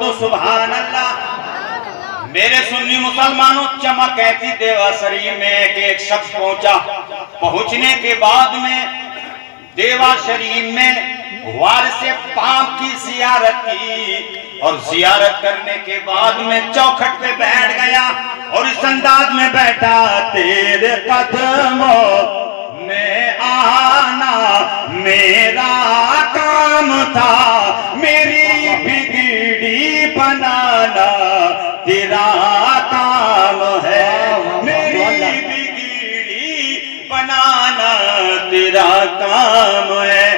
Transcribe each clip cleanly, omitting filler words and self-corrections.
दो सुभान अल्लाह। मेरे सुन्नी मुसलमानों, चमक ऐसी देवा शरीफ में कि एक शख्स पहुंचा। पहुंचने के बाद में देवा शरीफ में वारिस पाक की जियारत की और जियारत करने के बाद में चौखट पे बैठ गया और इस अंदाज में बैठा, तेरे कदमों में आना मेरा काम था, मेरी बिगड़ी बनाना तेरा काम है, मेरी बिगड़ी बनाना तेरा काम है।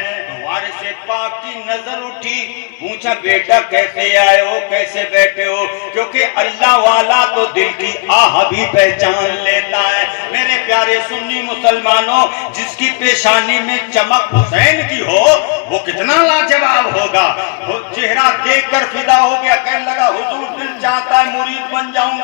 वारिस पाक की नजर उठी, पूछा बेटा कैसे आए हो, कैसे बैठे हो? क्योंकि अल्लाह वाला तो दिल की आह भी पहचान लेता है। मेरे प्यारे सुन्नी मुसलमानों, जिसकी पेशानी में चमक हुसैन की हो वो कितना लाजवाब होगा। वो चेहरा देखकर फिदा हो गया, कहने लगा हुजूर दिल चाहता है मुरीद बन जाऊं।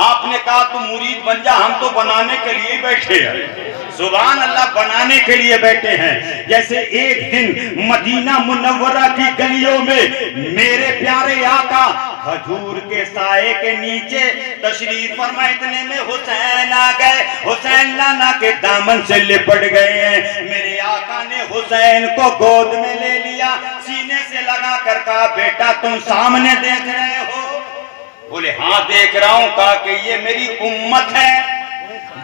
आपने कहा तुम मुरीद बन जा, हम तो बनाने के लिए बैठे हैं। सुभान अल्लाह, बनाने के लिए बैठे हैं। जैसे एक दिन मदीना मुनव्वरा की गलियों में मेरे प्यारे आका खजूर के साए के नीचे तशरीफ फरमा, इतने में हुसैन आ गए। हुसैन नाना के दामन से लिपट गए हैं। मेरे आका ने हुसैन को गोद में ले लिया, सीने से लगा कर कहा बेटा तुम सामने देख रहे हो? बोले हाँ देख रहा हूं। कहा कि ये मेरी उम्मत है,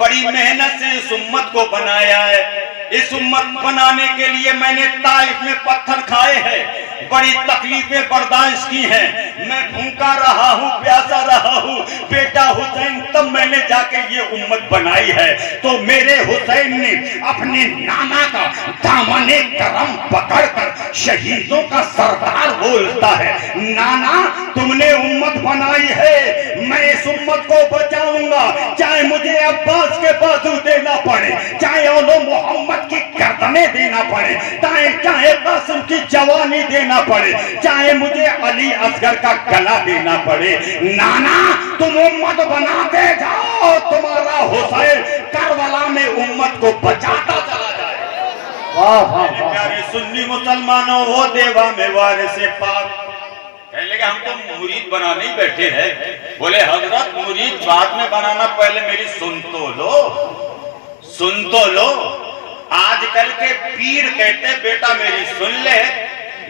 बड़ी मेहनत से इस उम्मत को बनाया है। इस उम्मत बनाने के लिए मैंने ताइफ में पत्थर खाए हैं, बड़ी तकलीफें बर्दाश्त की हैं, मैं भूखा रहा हूँ, प्यासा रहा हूँ। बेटा हुसैन तब मैंने जाके ये उम्मत बनाई है। तो मेरे हुसैन ने अपने नाना का दामने करम पकड़कर शहीदों का सरदार बोलता है, नाना तुमने उम्मत बनाई है, मैं इस उम्मत को बचाऊंगा, चाहे मुझे अब्बास के बाजू देना पड़े, चाहे उन्होंने मोहम्मद की गर्दनें देना पड़े, चाहे कासिम की जवानी देना पड़े, चाहे मुझे अली असगर का गला देना पड़े। नाना तुम उम्मत बनाते जाओ, तुम्हारा हुसैन करबला में उम्मत को बचाता चला जाए। वाह वाह प्यारे सुन्नी मुसलमानों, वो देवा में वारिस पाक कहने लगे हम तो मुरीद बनाने ही बैठे हैं। बोले हजरत मुरीद बाद में बनाना, पहले मेरी सुन तो लो, सुन तो लो। आजकल के पीर कहते बेटा मेरी सुन ले,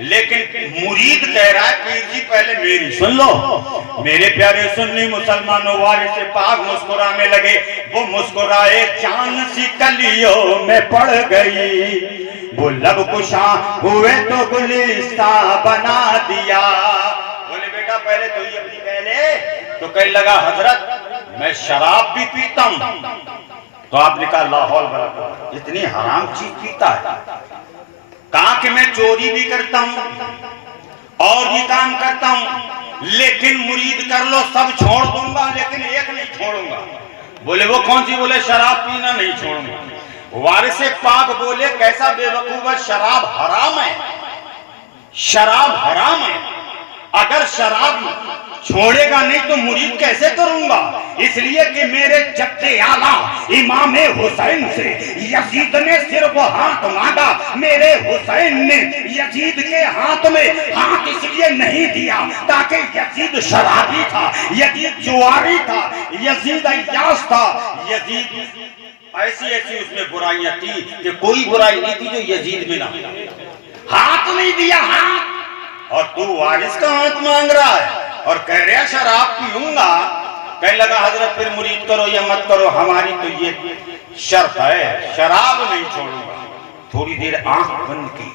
लेकिन मुरीद कह रहा है पीर जी पहले मेरी सुन लो। मेरे प्यारे सुन्नी मुसलमानों, वारिस पाक मुस्कुराने लगे। वो मुस्कुराए, चांद सी कलियों में पड़ गई, वो लब कुशा हुए तो गुलिस्ता बना दिया। बोले बेटा पहले तो ये अपनी पहले तो कहने लगा हजरत मैं शराब भी पीता हूं। तो आपने कहा लाहौल बरकत, इतनी हराम चीज पीता है? कहा कि मैं चोरी भी करता हूं और भी काम करता हूं, लेकिन मुरीद कर लो सब छोड़ दूंगा, लेकिन एक नहीं छोड़ूंगा। बोले वो कौन सी? बोले शराब पीना नहीं छोड़ूंगा। वारिस पाक बोले कैसा बेवकूफ है, शराब हराम है, शराब हराम है। अगर शराब छोड़ेगा नहीं तो मुरीद कैसे करूंगा? इसलिए कि मेरे जद्दे आला इमाम हुसैन से यजीद ने सिर्फ हाथ मांगा, मेरे हुसैन ने यजीद के हाथ में हाथ इसलिए नहीं दिया ताकि यजीद शराबी था, यजीद जुआरी था, यजीद अय्याश था, यजीद ऐसी ऐसी उसमें बुराइयां थी कि कोई बुराई नहीं थी जो यजीद में ना। हाथ नहीं दिया हाथ, और तू वारिस का हाथ मांग रहा है और कह रहा शराब पीऊंगा। कहने लगा हजरत फिर मुरीद करो या मत करो, हमारी तो ये शर्त है, शराब नहीं छोड़ूंगा। थोड़ी देर आंख बंद की,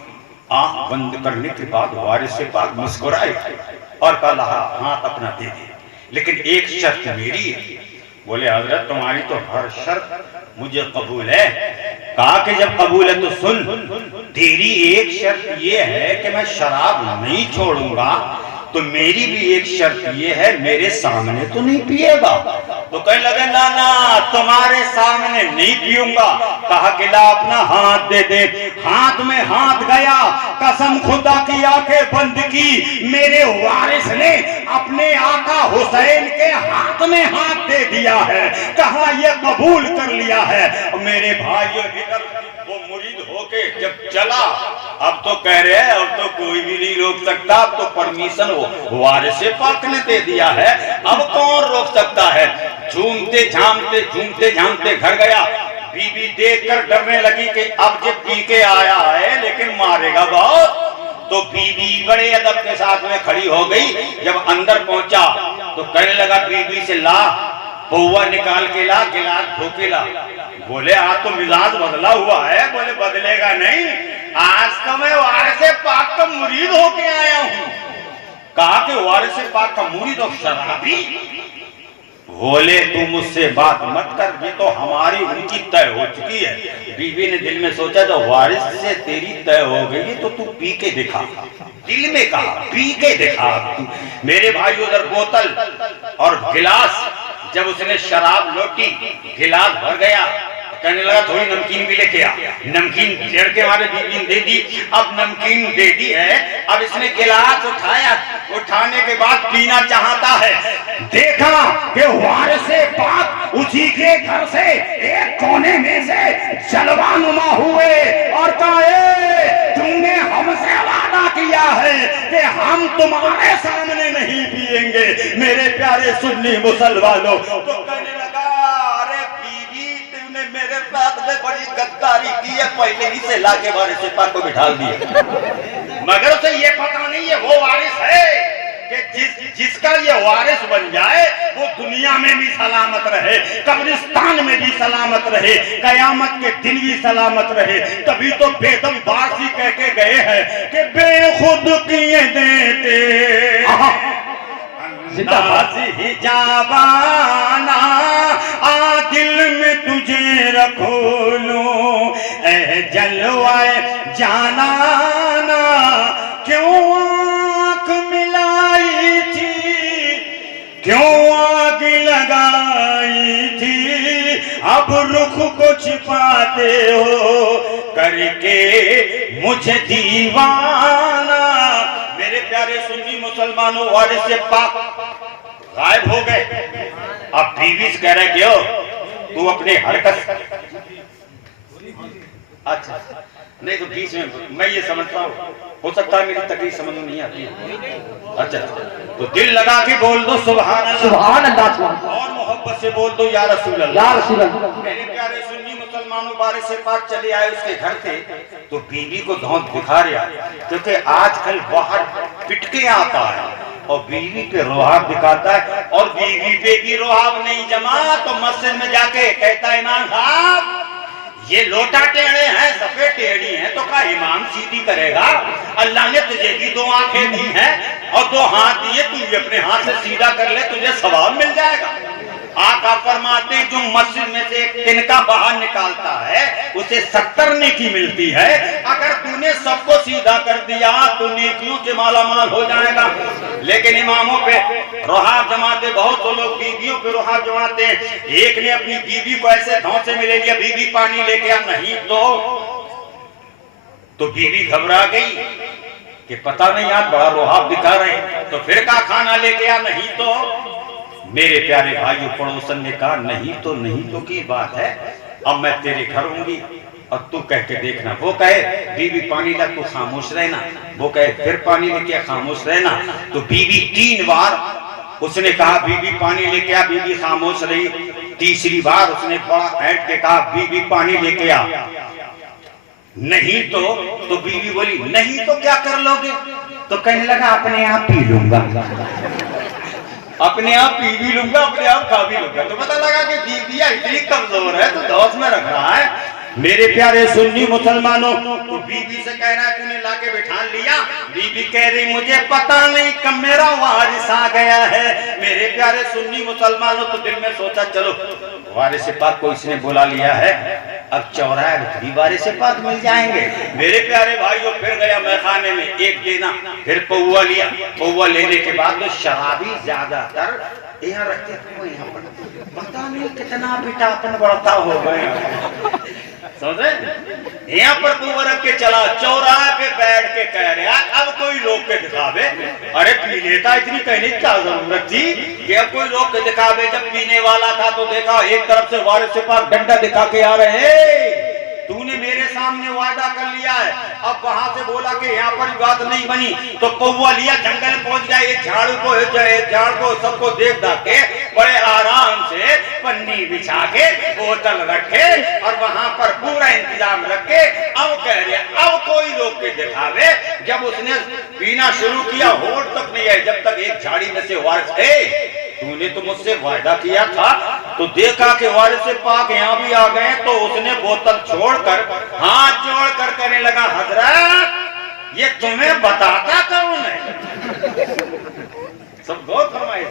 आंख बंद करने के बाद वारिस पाक मुस्कुराए और कहा हाथ अपना दे दे, लेकिन एक शर्त मेरी है। बोले हजरत तुम्हारी तो हर शर्त मुझे कबूल है। कहा कि जब कबूल है तो सुन, तेरी एक शर्त ये है कि मैं शराब नहीं छोड़ूंगा, तो मेरी भी एक शर्त ये है मेरे सामने तो नहीं पिएगा। तो कहने लगे ना ना तुम्हारे सामने नहीं पीऊंगा। कहा कि ला अपना हाथ दे दे। हाथ में हाथ गया, कसम खुदा की आंखें बंद की, मेरे वारिस ने अपने आका हुसैन के हाथ में हाथ दे दिया है। कहा ये कबूल कर लिया है। मेरे भाइयों इधर वो मुरीद हो के जब चला, अब तो कह रहे हैं अब तो कोई भी नहीं रोक सकता, अब तो परमिशन वारिस पाक ने दे दिया है, अब कौन रोक सकता है। झूमते झामते घर गया। बीबी देखकर डरने लगी कि अब जब पी के आया है लेकिन मारेगा बहुत। तो बीबी बड़े अदब के साथ में खड़ी हो गई। जब अंदर पहुंचा तो कहने लगा बीबी से, ला पौवा निकाल के ला, गिलास धो के ला। बोले आज तो मिजाज बदला हुआ है। बोले बदलेगा नहीं, आज तो मैं वारिस पाक का मुरीद होके आया हूँ। कहा कि वारिस पाक का मुरीद और शराबी? बोले तू मुझसे बात मत कर, ये तो हमारी उनकी तय हो चुकी है। बीवी ने दिल में सोचा जो वारिस से तेरी तय हो गई तो तू पी के दिखा। दिल में कहा पी के दिखा। मेरे भाई उधर बोतल और गिलास, जब उसने शराब लौटी गिलास भर गया, कहने लगा थोड़ी नमकीन भी लेके आ। नमकीन लेर के हमारे बीबी ने दे दी। अब नमकीन दे दी है, अब इसने गिलास उठाया, उठाने के बाद पीना चाहता है। देखा कि वारिस पाक उसी के घर से एक कोने में से जलवा नुमा हुए और कहा तुमने हमसे वादा किया है कि हम तुम्हारे सामने नहीं पिएंगे मेरे प्यारे सुन्नी मुसलमानों। तो कहने लगा अरे बीबी तुमने मेरे साथ में बड़ी गद्दारी की है, पहले ही से लाके वारिस पाक को बिठा दिया। मगर उसे ये पता नहीं है वो वारिस है कि जिसका ये वारिस बन जाए वो दुनिया में भी सलामत रहे, कब्रिस्तान में भी सलामत रहे, कयामत के दिन भी सलामत रहे। तभी तो बेदम बासी कह के गए हैं कि बेखुद किए देते ही जावाना, आ दिल में तुझे रखो लूं ए जलवाए जाना ना, क्यों आंख मिलाई थी, क्यों आग लगाई थी, अब रुख को छिपाते हो करके मुझे दीवाना। मेरे प्यारे सुन्नी मुसलमानों, वारिस पाक गायब हो गए। अब बीवी से कह रहे क्यों तू अपनी हरकत, अच्छा नहीं तो बीच में मैं ये समझता हूँ, हो सकता है मेरी तकलीफ समझ में नहीं आती। अच्छा तो दिल लगा के बोल दो सुभान अल्लाह, सुभान अल्लाह, और मोहब्बत से बोल दो या रसूल अल्लाह, या रसूल अल्लाह। मेरे प्यारे सुन्नी मुसलमानों, वारिस पाक चले आए उसके घर से, तो बीवी को धौंस दिखा रहा, क्योंकि आजकल बाहर पिटके आता है और बीवी पे रुहाब दिखाता है, और बीवी पे भी रुहाब नहीं जमा तो मस्जिद में जाके कहता इमाम साहब ये लोटा टेढ़े हैं, सफेद टेढ़ी हैं, तो क्या इमाम सीधी करेगा? अल्लाह ने तुझे भी दो आंखें दी हैं और दो हाथ दिए, तू ये अपने हाथ से सीधा कर ले, तुझे सवाब मिल जाएगा। आका फरमाते हैं जो मस्जिद में से एक तिनका बाहर निकालता है उसे 70 नेकी मिलती है। अगर तूने सबको सीधा कर दिया तो नेकियों से मालामाल हो जाएगा। लेकिन इमामों पे रुहाब जमाते, बहुत से लोग बीवियों पे रुहाब जमाते हैं। एक ने अपनी बीवी को ऐसे धौंसे में ले लिया, बीवी पानी लेके आ, नहीं तो बीवी घबरा गई कि पता नहीं आज बड़ा रुहाब दिखा रहे हैं, तो फिर का खाना लेके आ, नहीं तो। मेरे प्यारे भाइयों, पड़ोसन ने कहा नहीं तो की बात है, अब मैं तेरे घर होंगी और तू कह के देखना। वो कहे बीवी पानी ला, तू खामोश रहना। वो कहे फिर पानी लेके आ, खामोश रहना। तो बीवी 3 बार उसने कहा बीवी पानी लेके आ, बीवी खामोश रही। तीसरी बार उसने बड़ा ऐंठ के कहा बीवी पानी लेके आ, नहीं तो बीवी बोली नहीं तो क्या कर लोगे? तो कहने लगा अपने आप पी लूंगा, अपने आप पी भी लूंगा, अपने आप खा भी लूंगा। तो पता लगा कि बीबिया इतनी कमजोर है तो धौंस में रख रहा है। मेरे प्यारे सुन्नी मुसलमानों, तो बीबी से कह रहा है तूने लाके बिठा लिया। बीबी कह रही मुझे पता नहीं कब मेरा वारिस आ गया है। मेरे प्यारे सुन्नी मुसलमानों, तो दिल में सोचा चलो वारिस पाक को इसने बुला लिया है, अब चौराहे भी वारिस पाक मिल जाएंगे। मेरे प्यारे भाइयों, फिर गया मैखाने में, एक देना, फिर पौवा लिया। पौवा लेने के बाद तो शराबी ज्यादातर यहाँ रखते थे, यहाँ पर पता नहीं कितना बिटापन बढ़ता हो गया। समझे? यहाँ पर पौवा रख के चला, चौराहे पे बैठ के कह रहे अब कोई रोक के दिखावे। अरे पी लेता, इतनी कहने की क्या जरूरत थी कि अब कोई रोक के दिखावे? जब पीने वाला था तो देखा एक तरफ से वारिस पाक डंडा दिखा के आ रहे हैं, तूने मेरे सामने वादा कर लिया है, अब वहां से बोला कि यहाँ पर बात नहीं बनी, तो पौवा लिया, जंगल पहुंच गया, एक झाड़ू को झाड़ को सबको देख दाख के बड़े आराम से पन्नी बिछा के बोतल रखे और वहां पर पूरा इंतजाम रखे। अब कह रहे अब कोई रोक के दिखावे। जब उसने पीना शुरू किया, होठ तक नहीं आई, जब तक एक झाड़ी में से वारिस तूने तो मुझसे वायदा किया था, तो देखा कि वारिस से पाक यहाँ भी आ गए, तो उसने बोतल छोड़कर हाथ जोड़कर कहने लगा, हजरत ये तुम्हें बताता कौन है? सब गौर फरमाइए,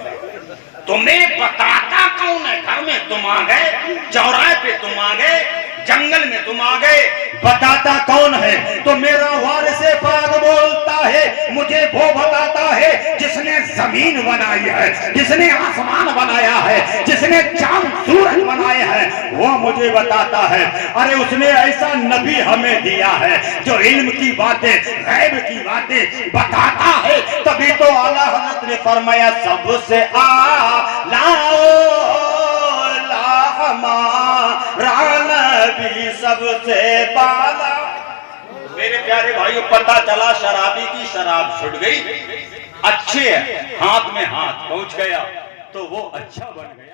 तुम्हें बताता कौन है? घर में तुम आ गए, चौराहे पे तुम आ गए, जंगल में तुम आ गए, बताता कौन है? तो मेरा वारिस पाक बोलता है, मुझे वो बताता है जिसने जमीन बनाई है, जिसने आसमान बनाया है, जिसने चांद सूरज बनाए हैं, वो मुझे बताता है। अरे उसने ऐसा नबी हमें दिया है जो इल्म की बातें, गैब की बातें बताता है। तभी तो आला हज़रत ने फरमाया, सबसे आला नबी सबसे बाला। मेरे प्यारे भाइयों, पता चला शराबी की शराब छुट गई, अच्छे हाथ में हाथ पहुंच गया तो वो अच्छा बन गया।